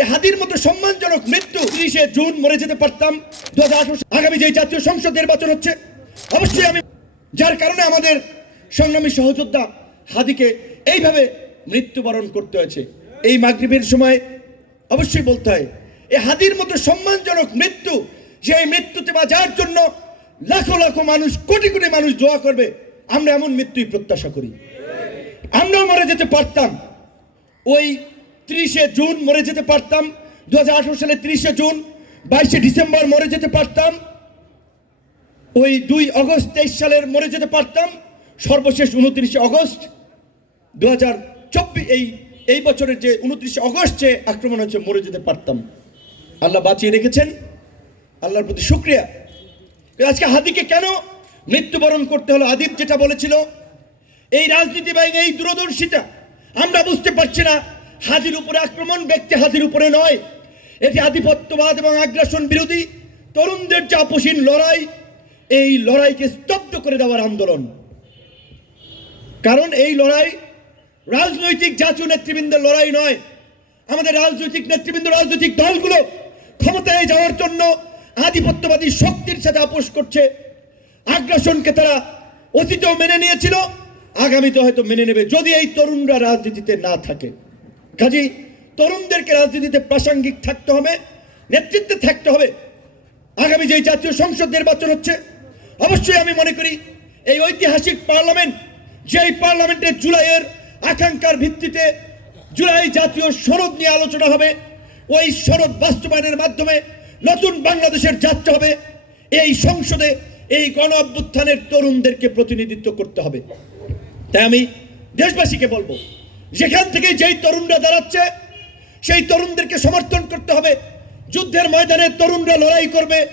এই হাদির মতো সম্মানজনক মৃত্যু। তিরিশে জুন মরে যেতে পারতাম। দু আগামী যে জাতীয় সংসদ নির্বাচন হচ্ছে, অবশ্যই আমি যার কারণে আমাদের সংগ্রামী সহযোদ্ধা হাদিকে এইভাবে মৃত্যুবরণ করতে হয়েছে। এই মাগরিবের সময় অবশ্যই বলতে হয় এই হাদির মতো সম্মানজনক মৃত্যু, যে মৃত্যুতে বাঁচার জন্য লাখো লাখো মানুষ, কোটি কোটি মানুষ দোয়া করবে, আমরা এমন মৃত্যুই প্রত্যাশা করি। আমরাও মরে যেতে পারতাম। ওই ত্রিশে জুন মরে যেতে পারতাম। দু সালে ত্রিশে জুন, বাইশে ডিসেম্বর মরে যেতে পারতাম। ওই দুই অগস্ট তেইশ সালের মরে যেতে পারতাম। সর্বশেষ উনত্রিশে অগস্ট দু হাজার চব্বিশ, এই এই বছরের যে উনত্রিশে অগস্ট যে আক্রমণ হচ্ছে মরে যেতে পারতাম। আল্লাহ বাঁচিয়ে রেখেছেন। আল্লাহর প্রতি শুক্রিয়া। আজকে হাদিকে কেন মৃত্যুবরণ করতে হলো? আদিব যেটা বলেছিল, এই রাজনীতি বাহিনী এই দূরদর্শিতা, আমরা বুঝতে পারছি না। হাজির উপরে আক্রমণ, ব্যক্তি হাজির উপরে নয়। এটি আধিপত্যবাদ এবং আগ্রাসন বিরোধী, তরুণদের যে লড়াই, এই লড়াইকে স্তব্ধ করে দেওয়ার আন্দোলন। কারণ এই লড়াই রাজনৈতিক জাতীয় নেতৃবৃন্দের লড়াই নয়। আমাদের রাজনৈতিক নেতৃবৃন্দ, রাজনৈতিক দলগুলো ক্ষমতায় যাওয়ার জন্য আধিপত্যবাদী শক্তির সাথে আপোষ করছে। আগ্রাসনকে তারা অতীতেও মেনে নিয়েছিল আগামীতে হয়তো মেনে নেবে। যদি এই তরুণরা রাজনীতিতে না থাকে। কাজেই তরুণদেরকে রাজনীতিতে প্রাসঙ্গিক থাকতে হবে, নেতৃত্বে থাকতে হবে। আগামী যে জাতীয় সংসদ নির্বাচন হচ্ছে, অবশ্যই আমি মনে করি এই ঐতিহাসিক পার্লামেন্ট, যেই পার্লামেন্টে জুলাইয়ের আকাঙ্ক্ষার ভিত্তিতে জুলাই জাতীয় সনদ নিয়ে আলোচনা হবে, ওই সনদ বাস্তবায়নের মাধ্যমে নতুন বাংলাদেশের যাত্রা হবে। এই সংসদে এই গণ অভ্যুত্থানের তরুণদেরকে প্রতিনিধিত্ব করতে হবে। তাই আমি দেশবাসীকে বলব যেখান থেকে যেই তরুণরা দাঁড়াচ্ছে, সেই তরুণদেরকে সমর্থন করতে হবে। যুদ্ধের ময়দানে তরুণরা লড়াই করবে,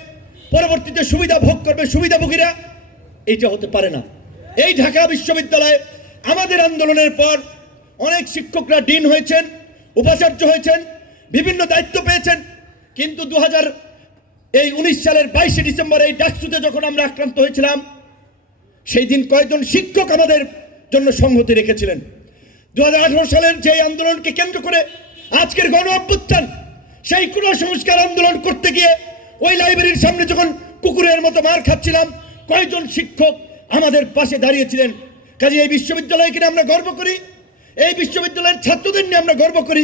পরবর্তীতে সুবিধা ভোগ করবে সুবিধাভোগীরা। এইটা হতে পারে না। এই ঢাকা বিশ্ববিদ্যালয়ে আমাদের আন্দোলনের পর অনেক শিক্ষকরা ডিন হয়েছেন, উপাচার্য হয়েছেন, বিভিন্ন দায়িত্ব পেয়েছেন। কিন্তু দু হাজার এই উনিশ সালের বাইশে ডিসেম্বর এই ডাকসুতে যখন আমরা আক্রান্ত হয়েছিলাম, সেই দিন কয়েকজন শিক্ষক আমাদের জন্য সংহতি রেখেছিলেন? দু হাজার আঠারো সালের যে আন্দোলনকে কেন্দ্র করে আজকের গণ অভ্যুত্থান, সেই কোন সংস্কার আন্দোলন করতে গিয়ে ওই লাইব্রেরির সামনে যখন কুকুরের মতো মার খাচ্ছিলাম কয়েকজন শিক্ষক আমাদের পাশে দাঁড়িয়েছিলেন? কাজে এই বিশ্ববিদ্যালয়কে নিয়ে আমরা গর্ব করি, এই বিশ্ববিদ্যালয়ের ছাত্রদের নিয়ে আমরা গর্ব করি।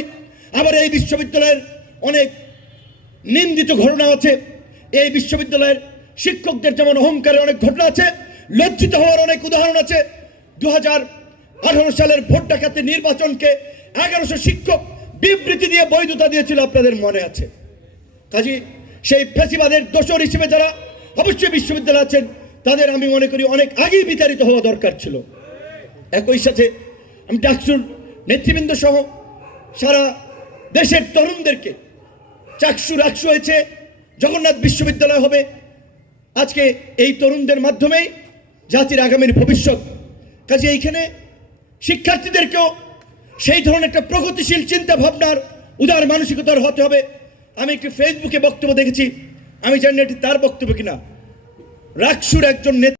আবার এই বিশ্ববিদ্যালয়ের অনেক নিন্দিত ঘটনা আছে। এই বিশ্ববিদ্যালয়ের শিক্ষকদের যেমন অহংকারের অনেক ঘটনা আছে, লজ্জিত হওয়ার অনেক উদাহরণ আছে। দু হাজার সালের ভোট ডাকাতি নির্বাচনকে এগারোশো শিক্ষক বিবৃতি দিয়ে বৈধতা দিয়েছিল আপনাদের মনে আছে? কাজী, সেই ফেসিবাদের দোষর হিসেবে যারা অবশ্যই বিশ্ববিদ্যালয় আছেন, তাদের আমি মনে করি অনেক আগেই বিতাড়িত হওয়া দরকার ছিল। একই সাথে আমি ডাকসুর নেতৃবৃন্দ সহ সারা দেশের তরুণদেরকে চাকসু রাকসু হয়েছে, জগন্নাথ বিশ্ববিদ্যালয় হবে। আজকে এই তরুণদের মাধ্যমেই জাতির আগামীর ভবিষ্যৎ। কাজে, এইখানে শিক্ষার্থীদেরকেও সেই ধরনের একটা প্রগতিশীল চিন্তা ভাবনার উদার মানসিকতার হতে হবে। আমি একটি ফেসবুকে বক্তব্য দেখেছি। আমি জানি এটি তার বক্তব্য কিনা। রাকসুর একজন নেতা